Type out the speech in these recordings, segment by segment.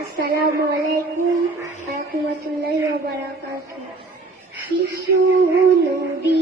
আসসালামু আলাইকুম রহমতুল্লাহ শিশু নবী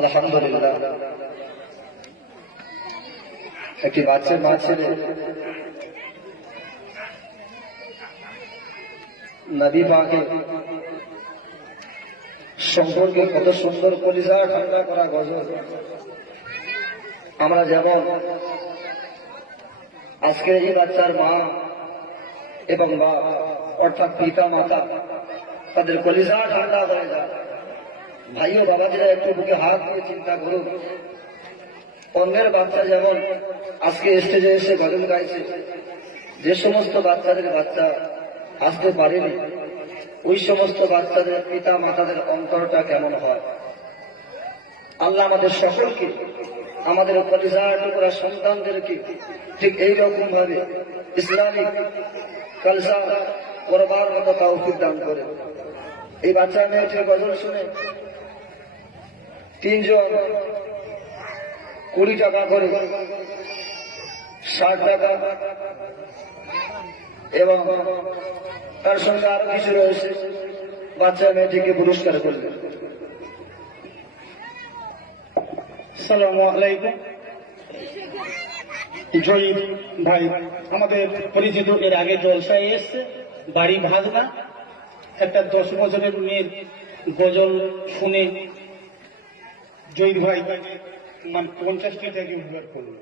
আলহামদুলিল্লাহ। একটি বাচ্চার মা ছেলে নদী পাকে সম্পর্কে কত সুন্দর কলিজা ঠান্ডা করা গজল। আমরা যেমন আজকে এই বাচ্চার মা এবং বাপ, অর্থাৎ পিতা মাতা তাদের কলিজা ঠান্ডা হয়ে যায় ভাই ও বাবাজিরা একটু বুকে হাত দিয়ে চিন্তা করুন অন্যের বাচ্চা যেমন আজকে স্টেজে এসে গজল গাইছে, যে সমস্ত বাচ্চাদের বাচ্চা আসতে পারেনি, ওই সমস্ত বাচ্চাদের পিতা মাতাদের অন্তরটা কেমন হয়? আল্লাহ আমাদের সকলকে, আমাদের কলিজার টুকরা সন্তানদেরকে ঠিক এইরকম ভাবে ইসলামিক কলসা করবার মতো তৌফিক দান করে। এই বাচ্চা মেয়েটির গজল শুনে তিনজন কুড়ি টাকা করে, ষাট টাকা এবং তার সঙ্গে আরও কিছু রয়েছে। বাচ্চা মেয়েটিকে পুরস্কার করলেন সালামু আলাইকুম। জয়ীদ ভাই, আমাদের পরিচিত এর আগে জলসায় এসছে, বাড়ি ভাগনা। একটা দশ বছরের মেয়ের গজল শুনে জয়ীদ ভাই পঞ্চাশটি থেকে বিভাগ করল